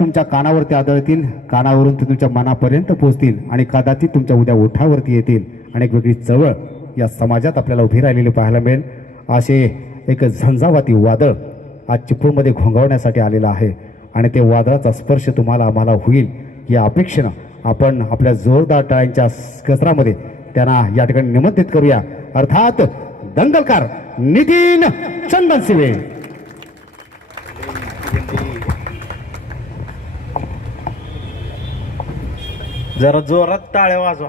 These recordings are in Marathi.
तुमच्या कानावरती आदळतील कानावरून ते तुमच्या मनापर्यंत पोहोचतील आणि कदाचित तुमच्या उद्या ओठावरती येतील. आणि एक वेगळी चवळ या समाजात आपल्याला उभी राहिलेली पाहायला मिळेल. असे एक झंझावाती वादळ आज चिपळूणमध्ये घोंगावण्यासाठी आलेलं आहे आणि ते वादळाचा स्पर्श तुम्हाला आम्हाला होईल. या अपेक्षेनं आपण आपल्या जोरदार टाळ्यांच्या कचरामध्ये त्यांना या ठिकाणी निमंत्रित करूया. अर्थात दंगलकार नितीन चंदन चंदनशिवे. जरा जोरात टाळ्या वाजवा.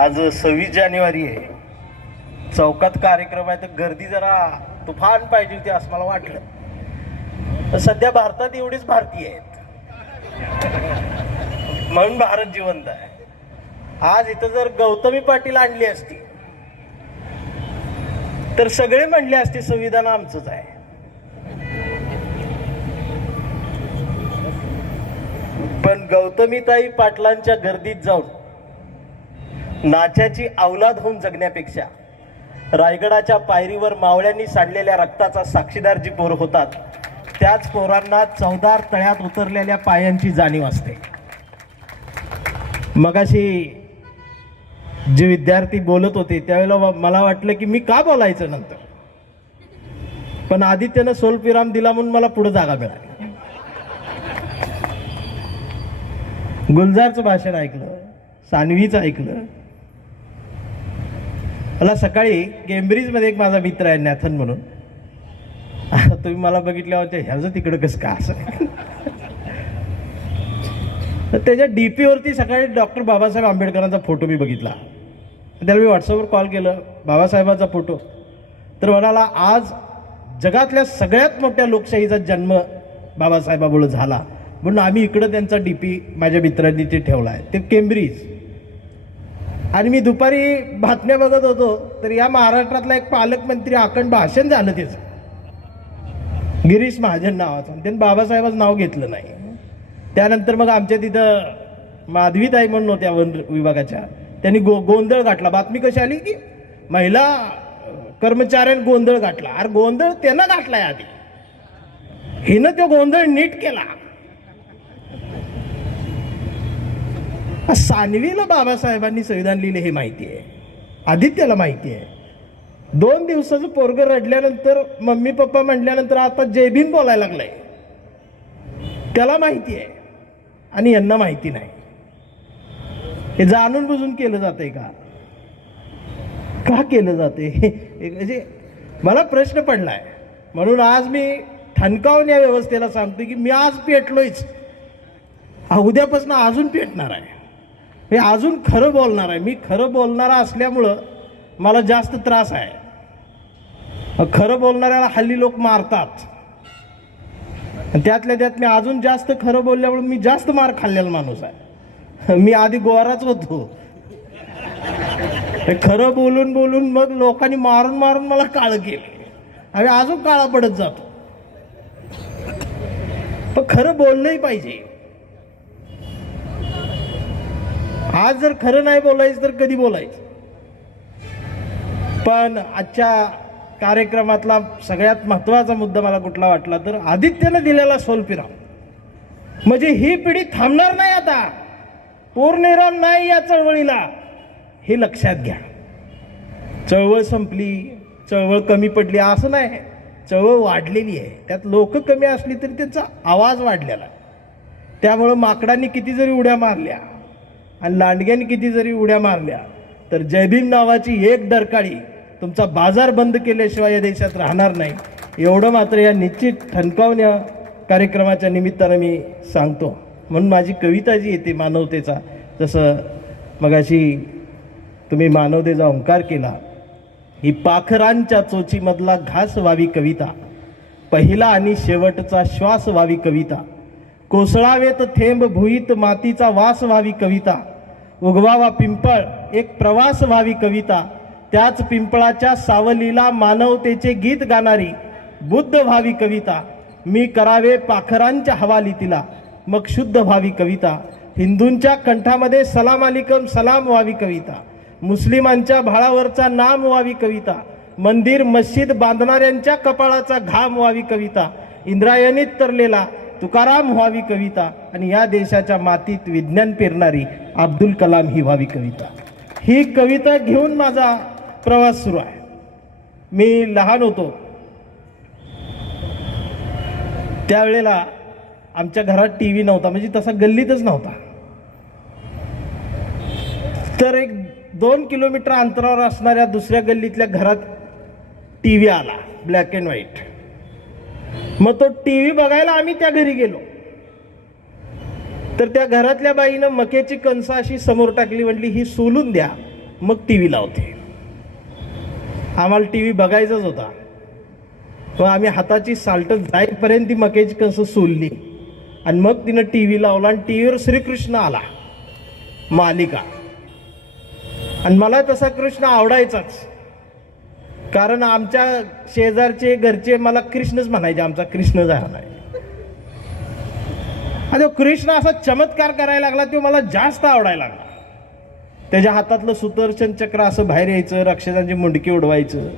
आज सव्वीस जानेवारी आहे. चौकात कार्यक्रम आहे तर गर्दी जरा तुफान पाहिजे होती असं मला वाटलं. तर सध्या भारतात एवढीच भारतीय आहेत. म्हणून भारत जिवंत आहे. आज इथं जर गौतमी पाटील आणली असती तर सगळे म्हणले असते संविधान आमचंच आहे. पण गौतमीताई पाटलांच्या गर्दीत जाऊन नाच्याची अवलाद होऊन जगण्यापेक्षा रायगडाच्या पायरीवर मावळ्यांनी सांडलेल्या रक्ताचा साक्षीदार जी पोर होतात त्याच पोरांना चौदार तळ्यात उतरलेल्या पायांची जाणीव असते. मगाशी जे विद्यार्थी बोलत होते त्यावेळेला मला वाटलं की मी का बोलायचं नंतर? पण आदित्यनं सोलपिराम दिला म्हणून मला पुढे जागा मिळाली. गुलजारचं भाषण ऐकलं सानवीचं ऐकलं. मला सकाळी केम्ब्रिजमध्ये एक माझा मित्र आहे नॅथन म्हणून. आता तुम्ही मला बघितल्यावर होत्या ह्याचं तिकडं कसं का असं? तर त्याच्या डी पीवरती सकाळी डॉक्टर बाबासाहेब आंबेडकरांचा फोटो मी बघितला. त्याला मी व्हॉट्सअपवर कॉल केलं बाबासाहेबांचा फोटो. तर म्हणाला आज जगातल्या सगळ्यात मोठ्या लोकशाहीचा जन्म बाबासाहेबामुळं झाला. म्हणून आम्ही इकडं त्यांचा डी पी माझ्या मित्रांनी ते ठेवला आहे. ते केम्ब्रिज आणि मी दुपारी बातम्या बघत होतो तर या महाराष्ट्रातला एक पालकमंत्री आखंड भाषण झालं त्याचं. गिरीश महाजन नावाचं. त्यांनी बाबासाहेबाचं नाव घेतलं नाही. त्यानंतर मग आमच्या तिथं माधवीताई म्हणून होत्या वन विभागाच्या. त्यांनी गो गोंधळ घातला बातमी कशी आली की महिला कर्मचाऱ्यांनी गोंधळ गाठला. अरे गोंधळ त्यानं घातलाय आधी. हिनं तो गोंधळ नीट केला. सानवीला बाबासाहेबांनी संविधान लिहिले हे माहिती आहे. आदित्यला माहिती आहे. दोन दिवसाचं पोरग रडल्यानंतर मम्मी पप्पा म्हटल्यानंतर आता जयभीम बोलायला लागलाय. त्याला माहिती आहे. आणि यांना माहिती नाही. हे जाणून बुजून केलं जातंय का? का केलं जाते म्हणजे मला प्रश्न पडलाय. म्हणून आज मी ठणकावून या व्यवस्थेला सांगतो की मी आज पेटलोयच. हा उद्यापासून अजून पेटणार आहे. मी अजून खरं बोलणार आहे. मी खरं बोलणारा असल्यामुळं मला जास्त त्रास आहे. खरं बोलणाऱ्याला हल्ली लोक मारतात. त्यातल्या त्यात मी अजून जास्त खरं बोलल्यामुळे मी जास्त मार खाल्लेला माणूस आहे. मी आधी गोवाराच होतो. हे खरं बोलून बोलून मग लोकांनी मारून मारून मला काळं केलं आणि अजून काळा पडत जातो. पण खरं बोललंही पाहिजे. आज जर खरं नाही बोलायचं तर कधी बोलायचं? पण आजच्या कार्यक्रमातला सगळ्यात महत्त्वाचा मुद्दा मला कुठला वाटला तर आदित्यनं दिलेला सोलपिराम म्हणजे ही पिढी थांबणार नाही आता. पूर्णविराम नाही या चळवळीला. हे लक्षात घ्या. चळवळ संपली चळवळ कमी पडली असं नाही. चळवळ वाढलेली आहे. त्यात लोक कमी असली तरी त्यांचा आवाज वाढलेला त्यामुळं माकडांनी किती जरी उड्या मारल्या आणि लांडग्यांनी किती जरी उड्या मारल्या तर जयभीम नावाची एक दरकाळी तुमचा बाजार बंद केल्याशिवाय या देशात राहणार नाही. एवढं मात्र या निश्चित ठणकावण्या कार्यक्रमाच्या निमित्तानं मी सांगतो. म्हणून माझी कविता जी येते मानवतेचा जसं मगाशी तुम्ही मानवतेचा ओंकार केला ही पाखरांच्या चोचीमधला घास व्हावी कविता पहिला आणि शेवटचा श्वास व्हावी कविता कोसळावेत थेंब भुईत मातीचा वास व्हावी कविता. उगवावा पिंपळ एक प्रवास व्हावी कविता. त्याच पिंपळाच्या सावलीला मानवतेचे गीत गाणारी बुद्ध व्हावी कविता. मी करावे पाखरांच्या हवाली तिला मग शुद्ध व्हावी कविता. हिंदूंच्या कंठामध्ये सलाम अलिकम सलाम व्हावी कविता. मुस्लिमांच्या भाळावरचा नाम व्हावी कविता. मंदिर मस्जिद बांधणाऱ्यांच्या कपाळाचा घाम व्हावी कविता. इंद्रायणीत तरलेला तुकाराम व्हावी कविता आणि या देशाच्या मातीत विज्ञान पेरणारी अब्दुल कलाम ही व्हावी कविता. ही कविता घेऊन माझा प्रवास सुरू आहे. मी लहान होतो. त्यावेळेला आमच्या घरात टी व्ही नव्हता म्हणजे तसा गल्लीतच नव्हता. तर एक दोन किलोमीटर अंतरावर असणाऱ्या दुसऱ्या गल्लीतल्या घरात टी व्ही आला ब्लॅक अँड व्हाईट. मग तो टी व्ही बघायला आम्ही त्या घरी गेलो. तर त्या घरातल्या बाईनं मक्याची कणसं अशी समोर टाकली म्हटली ही सोलून द्या मग टी व्ही लावते. आम्हाला टी व्ही बघायचाच होता. मग आम्ही हाताची साल्टं जाईपर्यंत ती मक्याची कणसं सोलली. आणि मग तिनं टी व्ही लावला आणि टी व्हीवर श्रीकृष्ण आला मालिका. आणि मला तसा कृष्ण आवडायचाच. कारण आमच्या शेजारचे घरचे मला कृष्णच म्हणायचे आमचा कृष्ण झाला नाही. आणि तो कृष्ण असा चमत्कार करायला लागला तो मला जास्त आवडायला लागला. त्याच्या हातातलं सुदर्शन चक्र असं बाहेर यायचं राक्षसांची मुंडकी उडवायचं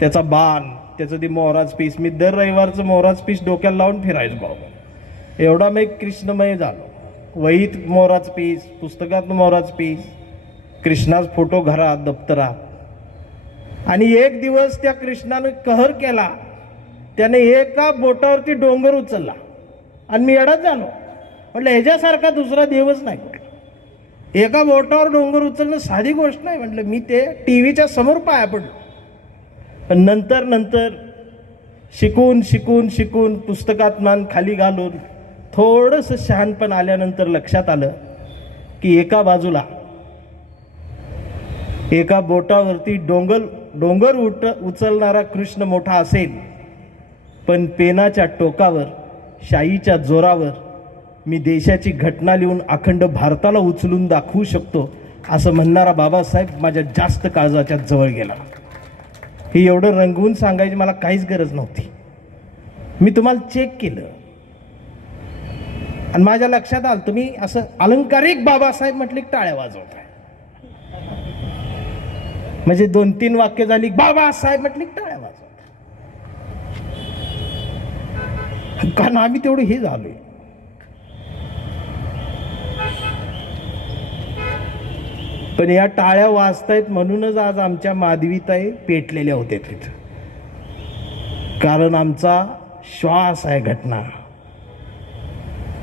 त्याचा बाण त्याचं ते मोहराज पीस. मी दर रविवारचं मोहराज पीस डोक्याला लावून फिरायचो भाऊ. एवढा मी कृष्णमय झालो. वहीत मोहराज पीस पुस्तकात मोहराज पीस कृष्णाच फोटो घरात दप्तरात. आणि एक दिवस त्या कृष्णानं कहर केला. त्याने एका बोटावरती डोंगर उचलला. आणि मी एडाच झालो. म्हटलं ह्याच्यासारखा दुसरा देवच नाही. एका बोटावर डोंगर उचलणं साधी गोष्ट नाही. म्हटलं मी ते टी व्हीच्या समोर पाया पडलो. पण नंतर नंतर शिकून शिकून शिकून पुस्तकात मान खाली घालून थोडंसं शहाणपण आल्यानंतर लक्षात आलं की एका बाजूला एका बोटावरती डोंगर डोंगर उट उचलणारा कृष्ण मोठा असेल पण पेनाच्या टोकावर शाईच्या जोरावर मी देशाची घटना लिहून अखंड भारताला उचलून दाखवू शकतो असं म्हणणारा बाबासाहेब माझ्या जास्त काळजाच्या जवळ गेला. हे एवढं रंगवून सांगायची मला काहीच गरज नव्हती. मी तुम्हाला चेक केलं. आणि माझ्या लक्षात आलं तुम्ही असं अलंकारिक बाबासाहेब म्हटले की टाळ्या वाजवताय. म्हणजे दोन तीन वाक्य झाली बाबासाहेब म्हटले की टाळ्या वाजवत कारण आम्ही तेवढं हे झालोय. पण या टाळ्या वाजतायत म्हणूनच आज आमच्या माधवीताई पेटलेल्या होत्या तिथं. कारण आमचा श्वास आहे घटना.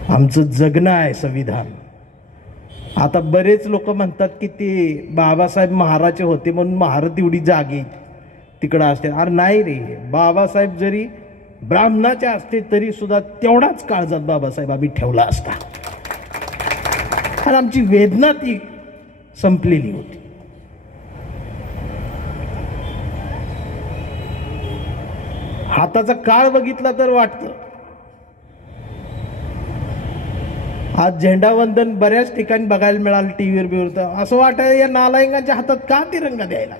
आमचं जगणं आहे संविधान. आता बरेच लोक म्हणतात की ते बाबासाहेब महाराचे होते म्हणून महाराज एवढी जागी तिकडं असते. अरे नाही रे बाबासाहेब जरी ब्राह्मणाचे असते तरी सुद्धा तेवढाच काळजात बाबासाहेब आम्ही ठेवला असता. आणि आमची वेदना ती संपलेली होती. हाताचा काळ बघितला तर वाटतं आज झेंडावंदन बऱ्याच ठिकाणी बघायला मिळालं टी व्हीवर बिवर तर असं वाटायला या नालायकांच्या हातात का तिरंगा द्यायला?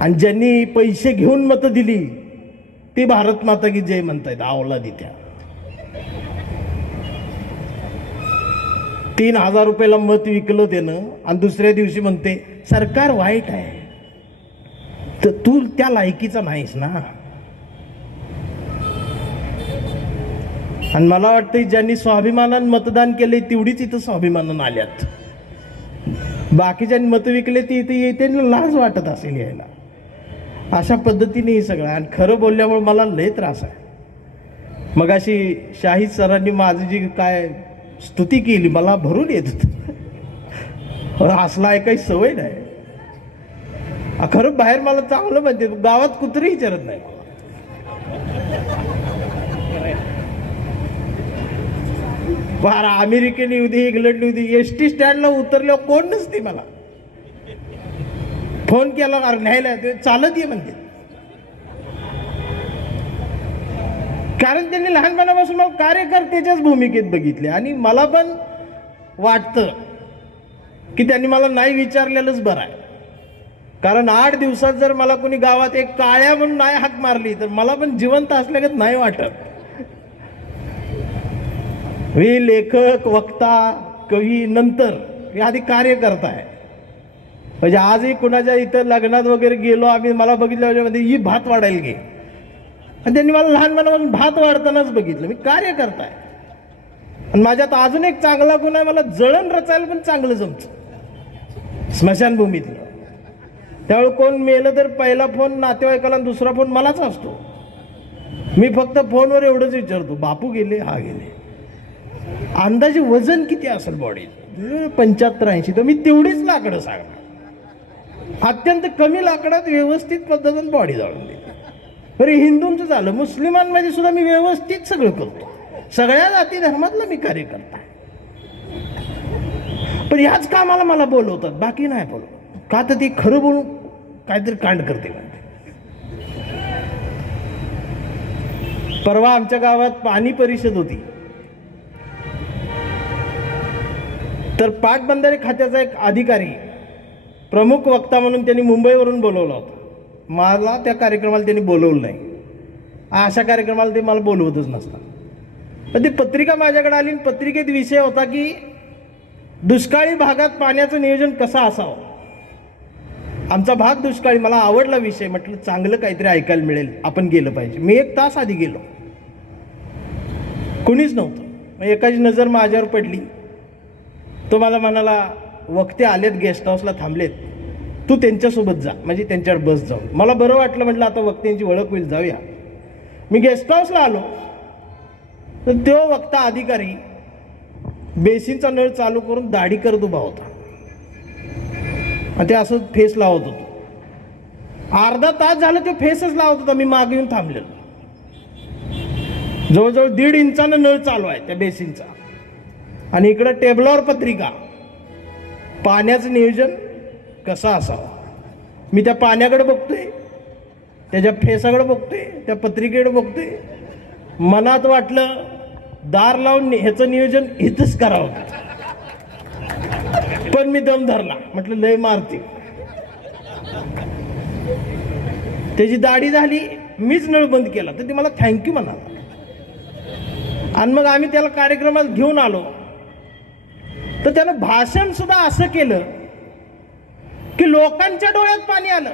आणि ज्यांनी पैसे घेऊन मतं दिली ती भारत माता की जय म्हणतायत आवला दित्या तीन हजार रुपयाला मत विकलं त्यानं आणि दुसऱ्या दिवशी म्हणते सरकार वाईट आहे. तर तू त्या लायकीचा नाहीस ना? आणि मला वाटतं ज्यांनी स्वाभिमानानं मतदान केले तेवढीच इथं स्वाभिमानानं आल्यात. बाकीच्यांनी मत विकले ती इथे येते लाज वाटत असेल यायला. अशा पद्धतीने हे सगळं. आणि खरं बोलल्यामुळे मला लय त्रास आहे. मग अशी शाहीद सरांनी माझी जी काय स्तुती केली मला भरून येत होत. असला आहे काही सवय नाही. खरं बाहेर मला चांगलं माहिती गावात कुत्रही विचारत नाही. फार अमेरिकेने येऊ दे इंग्लंड येऊ दे एस टी स्टँडला उतरल्यावर कोण नसते मला. फोन केला अरे न्यायला ते चालत ये म्हणते. कारण त्यांनी लहानपणापासून मला कार्यकर्त्याच्याच भूमिकेत बघितले. आणि मला पण वाटतं की त्यांनी मला नाही विचारलेलंच बरं आहे. कारण आठ दिवसात जर मला कोणी गावात एक काळ्या म्हणून नाही हाक मारली तर मला पण जिवंत असल्यागत नाही वाटत. हे लेखक वक्ता कवी नंतर हे आधी कार्यकर्ता आहे म्हणजे आजही कुणाच्या इथं लग्नात वगैरे गेलो आम्ही मला बघितलं म्हणजे, म्हणजे ही भात वाढायला गे आणि त्यांनी मला लहानपणापासून भात वाढतानाच बघितलं. मी कार्य करताय. आणि माझ्यात अजून एक चांगला गुण आहे मला जळण रचायला पण चांगलं जमचं स्मशानभूमीतलं. त्यावेळी कोण मेलं तर पहिला फोन नातेवाईकाला दुसरा फोन मलाच असतो. मी फक्त फोनवर एवढंच विचारतो बापू गेले हा गेले. अंदाजे वजन किती असेल बॉडीचं पंच्याहत्तर ऐंशी तर मी तेवढीच लाकडं सांगणार. अत्यंत कमी लाकडात व्यवस्थित पद्धतीने बॉडी जाळून देते बरं हिंदूंचं झालं. मुस्लिमांमध्ये सुद्धा मी व्यवस्थित सगळं करतो. सगळ्या जाती धर्मातलं मी कार्य करता पण ह्याच कामाला मला बोलवतात. बाकी नाही बोलवत. का तर ती खरं बोलून काहीतरी कांड करते म्हणते. परवा आमच्या गावात पाणी परिषद होती. तर पाटबंधारे खात्याचा एक अधिकारी प्रमुख वक्ता म्हणून त्यांनी मुंबईवरून बोलवला होता. मला त्या कार्यक्रमाला त्यांनी बोलवलं नाही. अशा कार्यक्रमाला ते मला बोलवतच नसतात. पण ती पत्रिका माझ्याकडे आली आणि पत्रिकेत विषय होता की दुष्काळी भागात पाण्याचं नियोजन कसं असावं? आमचा भाग दुष्काळी मला आवडला विषय म्हटलं चांगलं काहीतरी ऐकायला मिळेल आपण गेलं पाहिजे. मी एक तास आधी गेलो. कुणीच नव्हतं. मग एकाची नजर माझ्यावर पडली. तो मला म्हणाला वक्ते आलेत गेस्ट हाऊसला थांबलेत. तू त्यांच्यासोबत जा. म्हणजे त्यांच्यावर बस जाऊन. मला बरं वाटलं म्हटलं आता वक्त्यांची ओळख होईल जाऊया. मी गेस्ट हाऊसला आलो. तर तो वक्ता अधिकारी बेसिनचा नळ चालू करून दाढी करत उभा होता. आणि ते असं फेस लावत होतो. अर्धा तास झालं ते फेसच लावत होता. मी मागे येऊन थांबलेलो. जवळजवळ दीड इंचानं नळ चालू आहे त्या बेसिनचा. आणि इकडं टेबलावर पत्रिका. पाण्याचं नियोजन कसं असावं? मी त्या पाण्याकडे बघतोय त्याच्या फेसाकडे बघतोय त्या पत्रिकेकडे बघतोय. मनात वाटलं दार लावून ह्याचं नियोजन इथंच करावं. पण मी दम धरला. म्हटलं लय मारते. त्याची दाढी झाली मीच नळ बंद केला. तर ती मला थँक्यू म्हणाला. आणि मग आम्ही त्याला कार्यक्रमात घेऊन आलो. तर त्यानं भाषण सुद्धा असं केलं की लोकांच्या डोळ्यात पाणी आलं.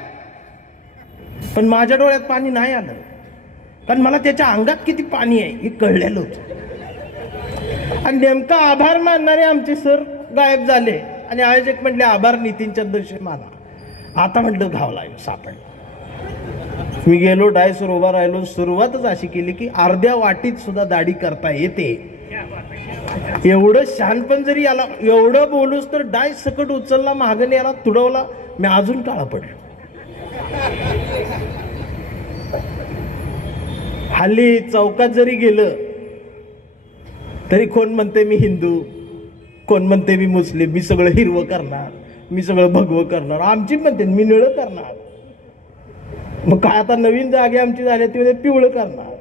पण माझ्या डोळ्यात पाणी नाही आलं. कारण मला त्याच्या अंगात किती पाणी आहे हे कळलेलं होतं. आणि नेमका आभार मानणारे आमचे सर गायब झाले. आणि आयोजक म्हटले आभार नितीन चंद्रशे माना आता म्हटलं घावला सापडला. मी गेलो डायसर उभा राहिलो. सुरुवातच अशी केली की अर्ध्या वाटीत सुद्धा दाढी करता येते. एवढं शहाणपण जरी याला एवढं बोलूस तर डाय सकट उचलला महागणी याला तुडवला मी अजून काळा पडलो. हल्ली चौकात जरी गेलं तरी कोण म्हणते मी हिंदू? कोण म्हणते मी मुस्लिम? मी सगळं हिरवं करणार मी सगळं भगवं करणार आमची म्हणते मी निळं करणार. मग काय आता नवीन जागे आमची झाली ती म्हणजे पिवळं करणार.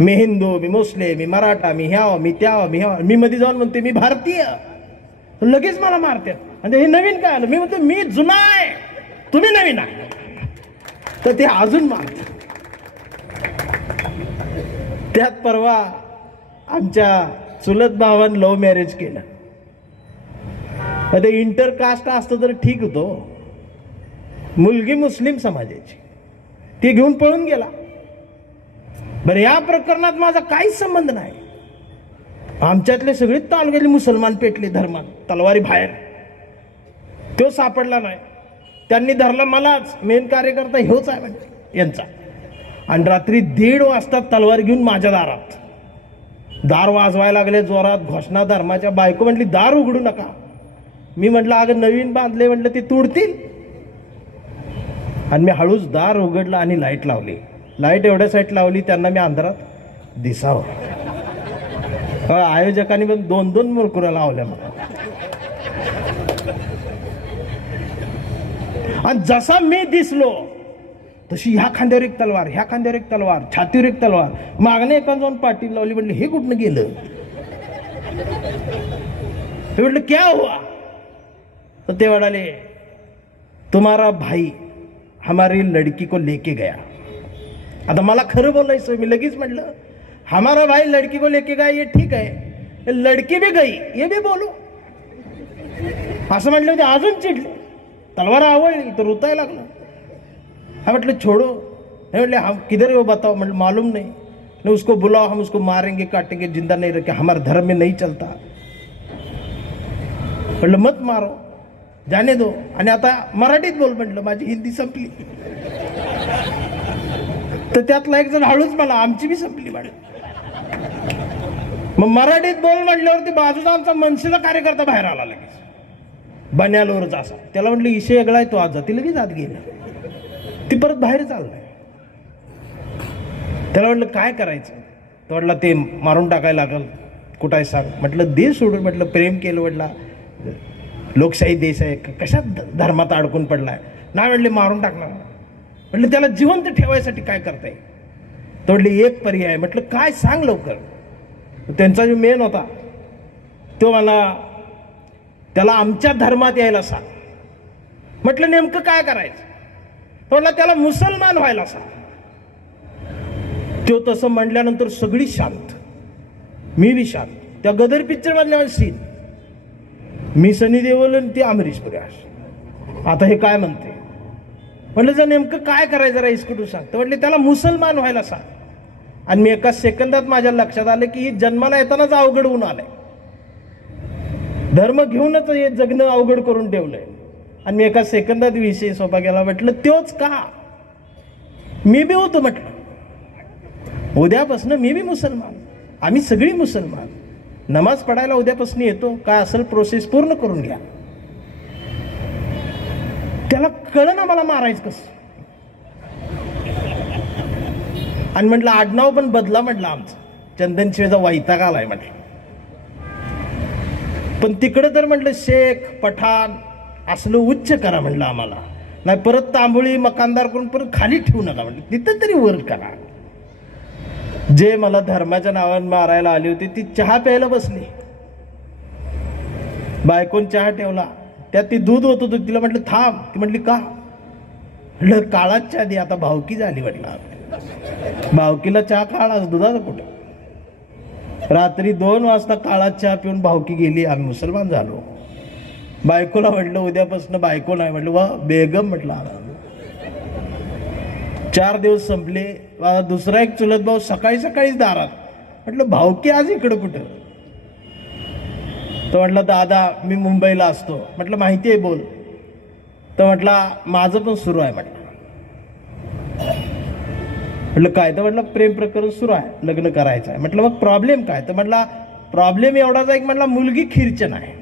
मी हिंदू मी मुस्लिम मी मराठा मी ह्याव मी त्याव मी ह्याव. मी मध्ये जाऊन म्हणते मी भारतीय. लगेच मला मारतात. आणि हे नवीन काय आलं? मी म्हणतो मी जुना आहे. तुम्ही नवीन आहे. तर ते अजून मारतात. त्यात परवा आमच्या चुलत भावान लव्ह मॅरेज केलं. ते इंटर कास्ट असतं तर ठीक होतो. मुलगी मुस्लिम समाजाची. ती घेऊन पळून गेला. बरं या प्रकरणात माझा काहीच संबंध नाही. आमच्यातले सगळे तालुक्यातले मुसलमान पेटले धर्मात तलवारी बाहेर. तो सापडला नाही. त्यांनी धरला मलाच. मेन कार्यकर्ता ह्योच आहे म्हणजे यांचा. आणि रात्री दीड वाजता तलवार घेऊन माझ्या दारात. दार वाजवायला लागले जोरात घोषणा धर्माच्या बायको म्हटली दार उघडू नका. मी म्हटलं अगं नवीन बांधले म्हटलं ते तुडतील. आणि मी हळूच दार उघडलं आणि लाइट लावली. लाइट एवढ्या साईट लावली त्यांना मी अंधारात दिसावं. आयोजकांनी पण दोन दोन मुरकुऱ्या लावल्या मला. आणि जसा मी दिसलो तशी ह्या खांद्यावर एक तलवार ह्या खांद्यावर एक तलवार छातीवर एक तलवार. मागणे एका जाऊन पाटील लावली म्हटलं हे कुठनं गेलं? ते म्हटलं क्या हुआ? तर ते म्हणाले तुम्हारा भाई हमारी लड़की को लेके गया. आता मला खरं बोलायचं मी लगेच म्हटलं हमारा भाई लड़की को लेके गया ये ठीक है. लड़की भी गई ये भी बोलो. असं म्हटलं होते अजून चिडले. तलवार आवडली तर रुताय लागलं. हा म्हटलं छोडो. हे म्हटले हम किधर हो बताओ. म्हटलं मालूम नहीं. नहीं उसको बुलाओ हम उसको मारेंगे काटेंगे जिंदा नहीं रखे हमारे धर्म में नहीं चलता. म्हटलं मत मारो जाने दो. आणि आता मराठीत बोल म्हटलं माझी हिंदी संपली. तर त्यातला एक जण हळूच मला आमची बी संपली मॅडम मग मराठीत बोल म्हटल्यावरती बाजूचा आमचा मनसेचा कार्यकर्ता बाहेर आला लगेच. बन्यालवरच असा त्याला म्हटलं इशे वेगळा आहे तो आज. ती लगेच आत गेला. ती परत बाहेर चाललाय त्याला म्हटलं काय करायचं? तो म्हटलं ते मारून टाकायला लागल. कुठं आहे सांग? म्हटलं देश सोडून. म्हटलं प्रेम केलं म्हटला. लोकशाही देश आहे. कशात धर्मात अडकून पडलाय? नाही म्हटले मारून टाकणार. म्हटलं त्याला जिवंत ठेवायसाठी काय करता येईल तो एक पर्याय म्हटलं काय सांग लवकर. त्यांचा जो मेन होता तो मला त्याला आमच्या धर्मात यायला सांग. म्हटलं नेमकं काय करायचं? तो त्याला मुसलमान व्हायला सांग. तो तसं म्हणल्यानंतर सगळी शांत. मी बी शांत. त्या गदर पिक्चर मधल्या सीन मी सनी देवल आणि ती अमरीश प्रयास आता हे काय म्हणते? म्हटलं जर नेमकं काय करायचं जरा इस्कुटू सांग. तर म्हटले त्याला मुसलमान व्हायला सांग. आणि मी एका सेकंदात माझ्या लक्षात आलं की ही जन्माला येतानाच अवघड होऊन आलंय. धर्म घेऊनच हे जगणं अवघड करून ठेवलंय. आणि मी एका सेकंदात विषय सोपा केला म्हटलं तोच का? मी बी होतो म्हटलं. उद्यापासनं मी बी मुसलमान. आम्ही सगळी मुसलमान. नमाज पडायला उद्यापासून येतो. काय असेल प्रोसेस पूर्ण करून घ्या. त्याला कळ ना मला मारायचं कसं. आणि म्हटलं आडनाव पण बदला म्हटलं आमचं. चंदन शिवेचा वैताग आलाय म्हटलं. पण तिकडं तर म्हटलं शेख पठाण असलं उच्च करा म्हटलं आम्हाला. नाही परत तांबोळी मकानदार करून परत खाली ठेवू नका म्हटलं. तिथं तरी वर करा. जे मला धर्माच्या नावाने मारायला आली होती ती चहा प्यायला बसली. बायकोन चहा ठेवला. त्यात ती दूध होत होतं तिला म्हटलं थांब. ती म्हटली का? म्हटलं काळात चहा दे आता भावकी झाली म्हटलं. भावकीला चहा काळा दुधाचा कुठं? रात्री दोन वाजता काळात चहा पिऊन भावकी गेली आम्ही मुसलमान झालो. बायकोला म्हटलं उद्यापासून बायको नाही. म्हटलं वा बेगम म्हटलं चार दिवस संपले दुसरा एक चुलत भाऊ सकाळी सकाळीच दारात. म्हटलं भावकी आज इकडं कुठं? तो म्हटलं दादा मी मुंबईला असतो. म्हटलं माहिती आहे बोल. तर म्हटला माझं पण सुरू आहे म्हटलं. म्हटलं काय? तर म्हटलं प्रेम प्रकरण सुरू आहे लग्न करायचं आहे. म्हटलं मग प्रॉब्लेम काय? तर म्हटला प्रॉब्लेम एवढाच आहे की म्हटला मुलगी खिरचन आहे.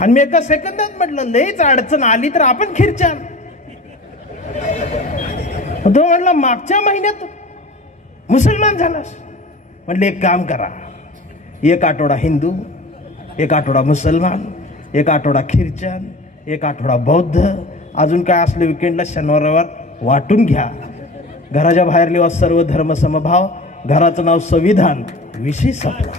आणि मी एका सेकंदात म्हटलं लयच अडचण आली तर आपण खिरचन तो म्हटला मागच्या महिन्यात मुसलमान झालास. म्हटलं एक काम करा एक आठवडा हिंदू एक आठवडा मुसलमान एक आठवडा ख्रिश्चन एक आठवडा बौद्ध. अजून काय असलं विकेंडला शनिवार रविवार वाटून घ्या. घराच्या बाहेर लिहा सर्व धर्म समभाव. घराचं नाव संविधान विषय संपला.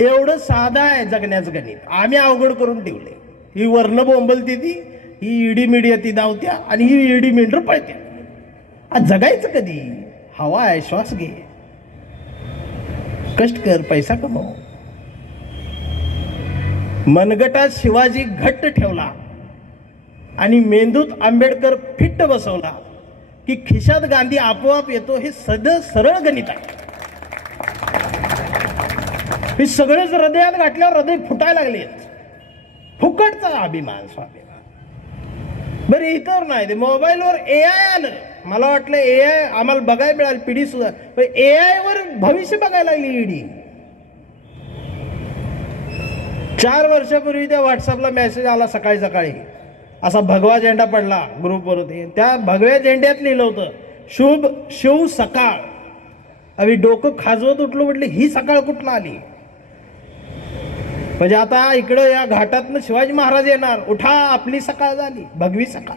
एवढं साधं आहे जगण्याचं गणित. आम्ही अवघड करून ठेवले ही वर्ण बोंबलती ती ही इडी मिडिया ती धावत्या आणि ही इडी मेंढर पळत्या. आज जगायचं कधी? हवा आहे श्वास घे. कष्ट कर पैसा कमाव. मनगटात शिवाजी घट्ट ठेवला आणि मेंदूत आंबेडकर फिट्ट बसवला की खिशात गांधी आपोआप येतो हे सद सरळ गणित आहे. हे सगळेच हृदयात गाठल्यावर हृदय फुटायला लागले. फुकटचा अभिमान स्वाभिमान. बरं इतर नाही ते मोबाईलवर ए आय आलं. मला वाटलं ए आय आम्हाला बघायला मिळाली पिढी सुद्धा. पण ए आय वर भविष्य बघायला लागली ईडी चार वर्षापूर्वी त्या व्हॉट्सअपला मेसेज आला सकाळी सकाळी. असा भगवा झेंडा पडला ग्रुपवरती त्या भगव्या झेंड्यात लिहिलं होतं शुभ शिव सकाळ. अवी डोकं खाजवत उठलो म्हटलं ही सकाळ कुठनं आली? म्हणजे आता इकडं या घाटातनं शिवाजी महाराज येणार. उठा आपली सकाळ झाली. भगवी सकाळ.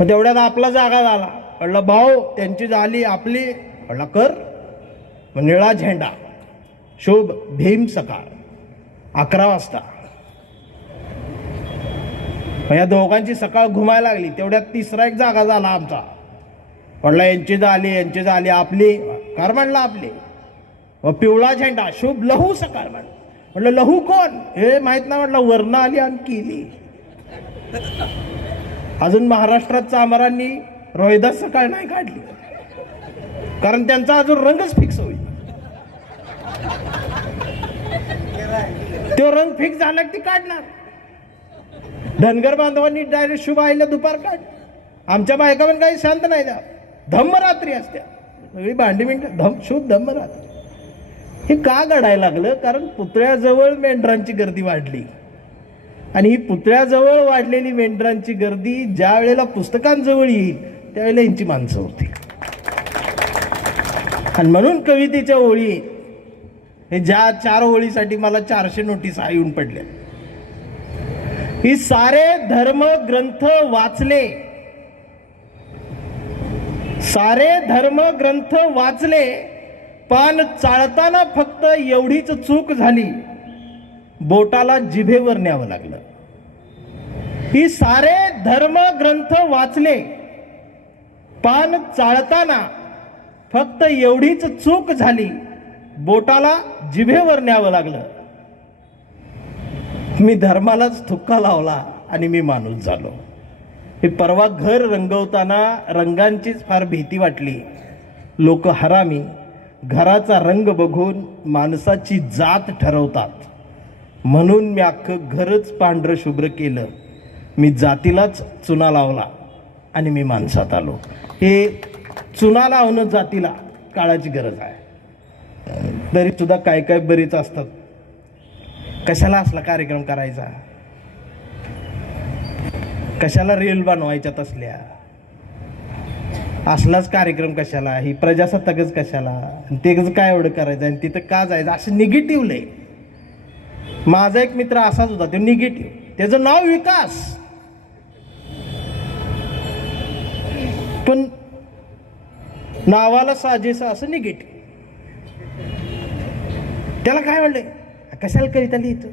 मग तेवढ्यात आपला जागा झाला. म्हटलं भाऊ त्यांची झाली आपली. म्हणला कर. मग निळा झेंडा. शुभ भीम सकाळ अकरा वाजता. या दोघांची सकाळ घुमायला लागली. तेवढ्यात तिसरा एक जागा झाला आमचा. म्हटलं यांची झाली यांची झाली आपली. कर म्हणलं आपली. व पिवळा झेंडा. शुभ लहू सकाळ म्हण म्हटलं लहू कोण? हे माहीत नाही. म्हटलं वर्ण आली आणि केली. अजून महाराष्ट्रात चामरांनी रोहिदास सकाळ नाही काढली. कारण त्यांचा अजून रंगच फिक्स होईल. तो रंग फिक्स झाला की ती काढणार. धनगर बांधवांनी डायरेक्ट शुभ आईला दुपार काढ. आमच्या बायका पण काही शांत नाही द्या धम्मरात्री असत्या. सगळी भांडी मिंट धम शुभ धम्मरात्री. हे का घडायला लागलं? कारण पुतळ्याजवळ मेंढरांची गर्दी वाढली. आणि ही पुतळ्याजवळ वाढलेली मेंढरांची गर्दी ज्या वेळेला पुस्तकांजवळ येईल त्यावेळेला यांची माणसं होती. आणि म्हणून कवितेच्या ओळी हे ज्या चार ओळीसाठी मला चारशे नोटीस येऊन पडल्या ही सारे धर्म ग्रंथ वाचले. सारे धर्म ग्रंथ वाचले पण चाळताना फक्त एवढीच चूक झाली. बोटाला जिभेवर न्यावं लागलं. ही सारे धर्म ग्रंथ वाचले. पान चाळताना फक्त एवढीच चूक झाली बोटाला जिभेवर न्यावं लागलं. मी धर्मालाच थुक्का लावला आणि मी माणूस झालो. हे परवा घर रंगवताना रंगांचीच फार भीती वाटली. लोक हरामी घराचा रंग बघून माणसाची जात ठरवतात. म्हणून मी अख्खं घरच पांढरं शुभ्र केलं. मी जातीलाच चुना लावला आणि मी माणसात आलो. हे चुना लावणं जातीला काळाची गरज आहे. तरी सुद्धा काय काय बरीच असतात. कशाला असला कार्यक्रम करायचा? कशाला रील बनवायच्या तसल्या असलाच कार्यक्रम कशाला? ही प्रजासत्ताकच कशाला? आणि काय एवढं करायचं? आणि तिथं का जायचं? असं निगेटिव्ह लय. माझा एक मित्र असाच होता तो निगेटिव्ह. त्याचं नाव विकास. पण नावाला साजेसा असं निगेटिव्ह. त्याला काय म्हणलंय कशाला कविता लिहितो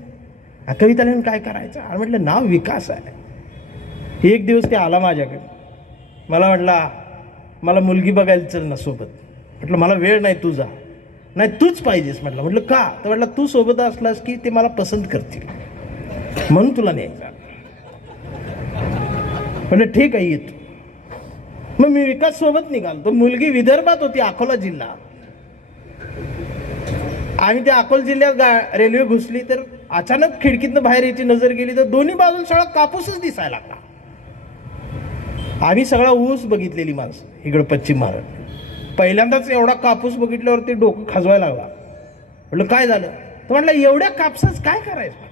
कविता लिहून काय करायचं? आणि म्हटलं नाव विकास आहे. एक दिवस ते आला माझ्याकडे. मला म्हटला मला मुलगी बघायला चल ना सोबत. म्हटलं मला वेळ नाही तुझा. नाही तूच पाहिजेस म्हटलं. म्हटलं का? तर म्हटलं तू सोबत असलास की ते मला पसंत करतील. म्हणून तुला न्यायचा म्हटलं ठीक आहे येतो. मग मी विकास सोबत निघालो तो मुलगी विदर्भात होती अकोला जिल्हा. आम्ही त्या अकोला जिल्ह्यात गा रेल्वे घुसली तर अचानक खिडकीतनं बाहेर याची नजर गेली तर दोन्ही बाजून सगळा कापूसच दिसायला लागला. आम्ही सगळा ऊस बघितलेली माणसं इकडं पश्चिम महाराष्ट्र. पहिल्यांदाच एवढा कापूस बघितल्यावर ते डोकं खाजवायला लागला. म्हटलं काय झालं? तर म्हटलं एवढ्या कापसाच काय करायचं?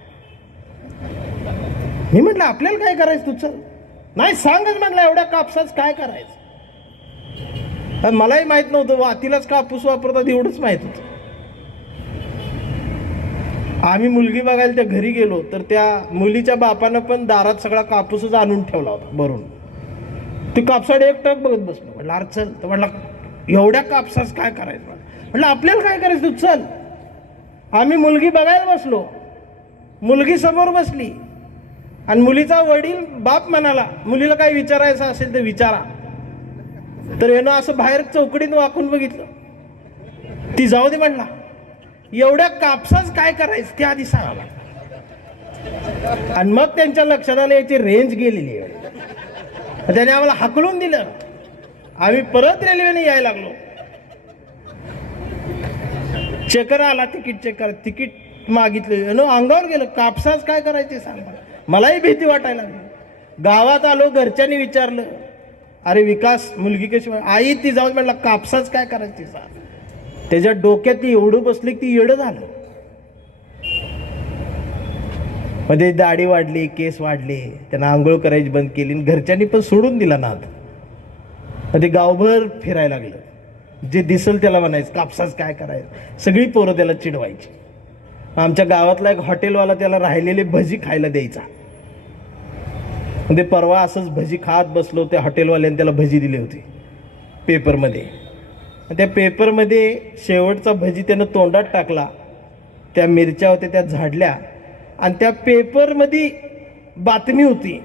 मी म्हटलं आपल्याला काय करायचं तू चल नाही सांगच म्हटलं एवढ्या कापसाच काय करायचं? मलाही माहीत नव्हतं वातीलाच कापूस वापरतात एवढंच माहीत होतं. आम्ही मुलगी बघायला त्या घरी गेलो तर त्या मुलीच्या बापानं पण दारात सगळा कापूसच आणून ठेवला होता भरून. ते कापसाडे एक टक बघत बसलो. म्हटलं अरे चल. तर म्हटलं एवढ्या कापसास काय करायचं? म्हटलं आपल्याला काय करायचं? तू चल. आम्ही मुलगी बघायला बसलो. मुलगी समोर बसली. आणि मुलीचा वडील बाप म्हणाला मुलीला काय विचारायचं असेल तर विचारा. तर यानं असं बाहेर चौकडीत वाकून बघितलं. ती जाऊ दे म्हणला. एवढ्या कापसाच काय करायचं ते आधी सांगा मला. आणि मग त्यांच्या लक्षात आलं याची रेंज गेलेली आहे. त्याने आम्हाला हाकलून दिलं. आम्ही परत रेल्वेने यायला लागलो. चेकर आला तिकीट चेक करा तिकीट मागितलं. नो अंगावर गेलं कापसाच काय करायचे सांग मलाही भीती वाटायला लागली. गावात आलो घरच्यांनी विचारलं अरे विकास मुलगी कशी आई ती जाऊन म्हटलं कापसाच काय करायची सांग. त्याच्या डोक्यात ती एवढं बसली की ती येडं झालं. मध्ये दाढी वाढली केस वाढले त्यांना आंघोळ करायची बंद केली आणि घरच्यांनी पण सोडून दिला नाद. ते गावभर फिरायला लागलं. जे दिसल त्याला म्हणायचं कापसाच काय करायचं? सगळी पोरं त्याला चिडवायची. आमच्या गावातला एक हॉटेलवाला त्याला राहिलेले भजी खायला द्यायचा. ते परवा असंच भजी खात बसलो त्या हॉटेलवाल्याने त्याला भजी दिली होती पेपरमध्ये. त्या पेपरमध्ये शेवटचा भजी त्यानं तोंडात टाकला त्या मिरच्या होत्या त्या झाडल्या आणि त्या पेपरमध्ये बातमी होती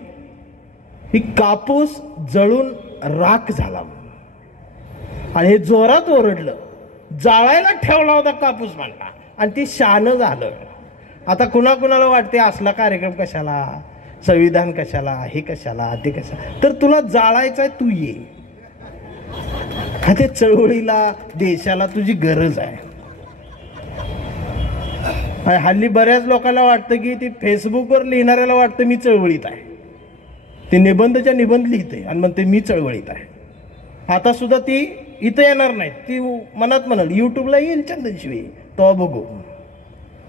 ही कापूस जळून राख झाला आणि हे जोरात ओरडलं. जाळायला ठेवला होता कापूस मांडला आणि ते शान झालं. आता कुणाकुणाला वाटते असला कार्यक्रम कशाला? संविधान कशाला? हे कशाला? ते कशाला? तर तुला जाळायचं आहे तू ये. ते चळवळीला देशाला तुझी गरज आहे. हल्ली बऱ्याच लोकांना वाटतं की ती फेसबुकवर लिहिणाऱ्याला वाटतं मी चळवळीत आहे. ते निबंधच्या निबंध लिहिते आणि म्हणते मी चळवळीत आहे. आता सुद्धा ती इथं येणार नाही. ती मनात म्हणाल युट्यूबला येईल चंदनशिवी तो बघू.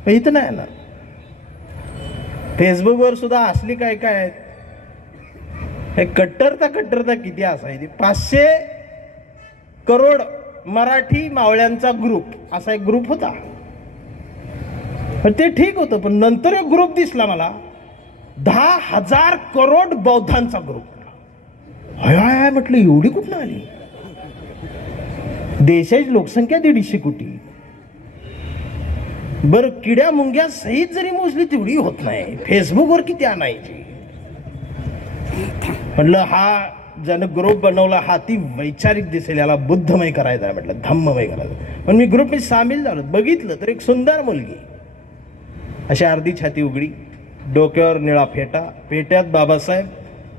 पण इथं नाही येणार. फेसबुकवर सुद्धा असली काय काय आहेत? हे कट्टरता कट्टरता किती असायची पाचशे करोड मराठी मावळ्यांचा ग्रुप असा एक ग्रुप होता. पण ते ठीक होतं पण नंतर एक ग्रुप दिसला मला. दहा हजार करोड बौद्धांचा ग्रुप. हय म्हटलं एवढी कुठं आली? देशाची लोकसंख्या दीडशे कोटी. बर किड्या मुंग्या सहित जरी मोजली तेवढी होत नाही. फेसबुकवर किती आणायची? म्हटलं हा ज्यानं ग्रुप बनवला हा ती वैचारिक दिसेल याला बुद्धमय करायचा आहे म्हटलं धम्ममय करायचं पण मी ग्रुपमध्ये सामील झालो बघितलं तर एक सुंदर मुलगी. अशी अर्धी छाती उघडी. डोक्यावर निळा फेटा पेट्यात बाबासाहेब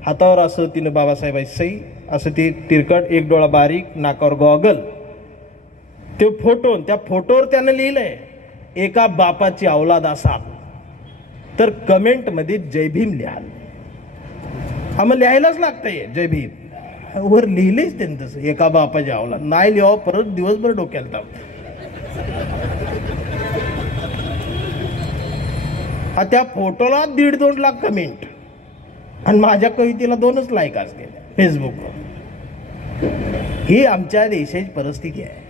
हातावर असं तिनं बाबासाहेबाई सई असं ती तिरकट एक डोळा बारीक नाकावर गॉगल. ते फोटो त्या फोटोवर त्यानं लिहिलंय एका बापाची अवलाद असाल तर कमेंटमध्ये जय भीम लिहाल. आम्हाला लिहायलाच लागतंय जय भीम. वर लिहिलेच त्यांनी तसं एका बापाची अवलाद नाही लिहावं परत दिवसभर डोक्याला ताप. हा त्या फोटोला दीड दोन लाख कमेंट आणि माझ्या कवितेला दोनच लाईक असते फेसबुकवर ही आमच्या देशाची परिस्थिती आहे.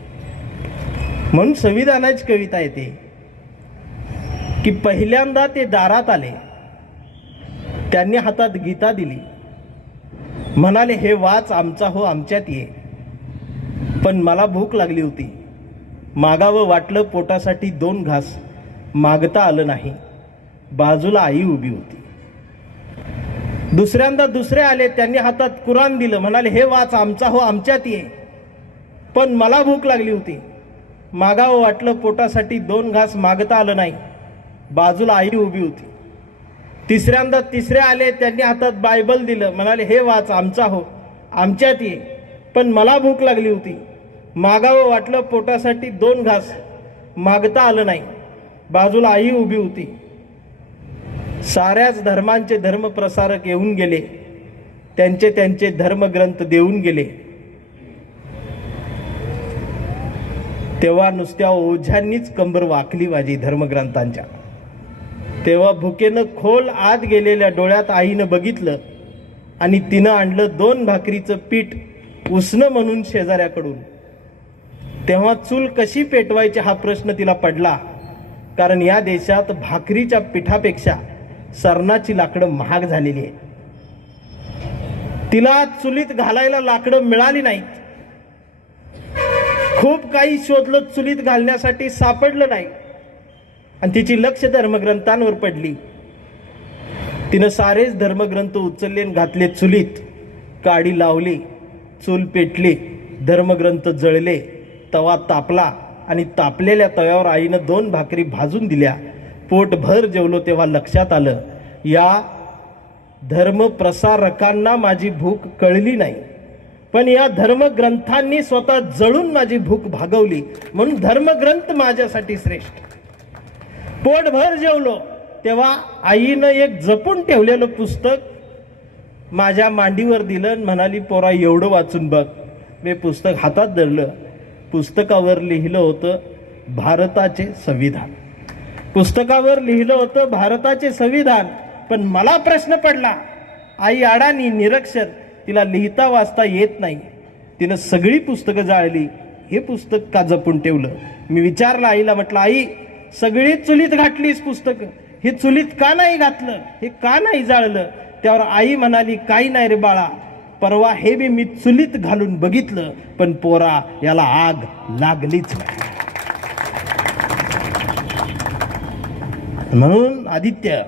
म्हणून संविधानाची कविता येते की पहिल्यांदा ते दारात आले त्यांनी हातात गीता दिली. म्हणाले हे वाच आमचा हो आमच्यात ये. पण मला भूक लागली होती. मागावं वाटलं पोटासाठी दोन घास मागता आलं नाही. बाजूला आई उभी होती. दुसऱ्यांदा दुसरे आले त्यांनी हातात कुराण दिलं. म्हणाले हे वाच आमचा हो आमच्यात ये. पण मला भूक लागली होती. मागावं वाटलं पोटासाठी दोन घास मागता आलं नाही. बाजूला आई उभी होती. तिसऱ्यांदा तिसरे आले त्यांनी हातात बायबल दिलं. म्हणाले हे वाच आमचा हो आमच्यात ये. पण मला भूक लागली होती. मागावं वाटलं पोटासाठी दोन घास मागता आलं नाही. बाजूला आई उभी होती. साऱ्याच धर्मांचे धर्मप्रसारक येऊन गेले. त्यांचे त्यांचे धर्मग्रंथ देऊन गेले. तेव्हा नुसत्या ओझ्यांनीच कंबर वाकली माझी धर्मग्रंथांच्या. तेव्हा भुकेनं खोल आत गेलेल्या डोळ्यात आईनं बघितलं आणि तिनं आणलं दोन भाकरीचं पीठ उसणं म्हणून शेजाऱ्याकडून. तेव्हा चूल कशी पेटवायची हा प्रश्न तिला पडला. कारण या देशात भाकरीच्या पिठापेक्षा सरणाची लाकडं महाग झालेली आहे तिला चुलीत घालायला लाकडं मिळाली नाहीत. खूप काही शोधलं चुलीत घालण्यासाठी सापडलं नाही. आणि तिची लक्ष धर्मग्रंथांवर पडली. तिनं सारेच धर्मग्रंथ उचलले घातले चुलीत. काडी लावली चूल पेटली धर्मग्रंथ जळले तवा तापला आणि तापलेल्या तव्यावर आईनं दोन भाकरी भाजून दिल्या. पोटभर जेवलो तेव्हा लक्षात आलं या धर्मप्रसारकांना माझी भूक कळली नाही. पण या धर्मग्रंथांनी स्वतः जळून माझी भूक भागवली म्हणून धर्मग्रंथ माझ्यासाठी श्रेष्ठ. पोटभर जेवलो तेव्हा आईनं एक जपून ठेवलेलं पुस्तक माझ्या मांडीवर दिलं म्हणाली पोरा एवढं वाचून बघ. मी पुस्तक हातात धरलं. पुस्तकावर लिहिलं होतं भारताचे संविधान. पुस्तकावर लिहिलं होतं भारताचे संविधान. पण मला प्रश्न पडला आई अडाणी निरक्षर तिला लिहिता वाचता येत नाही. तिनं सगळी पुस्तकं जाळली हे पुस्तक का जपून ठेवलं? मी विचारलं आईला म्हटलं आई सगळी चुलीत घातलीस पुस्तकं. हे चुलीत का नाही घातलं? हे का नाही जाळलं? त्यावर आई म्हणाली काही नाही रे बाळा परवा हे बी मी चुलीत घालून बघितलं पण पोरा याला आग लागलीच नाही. म्हणून आदित्य.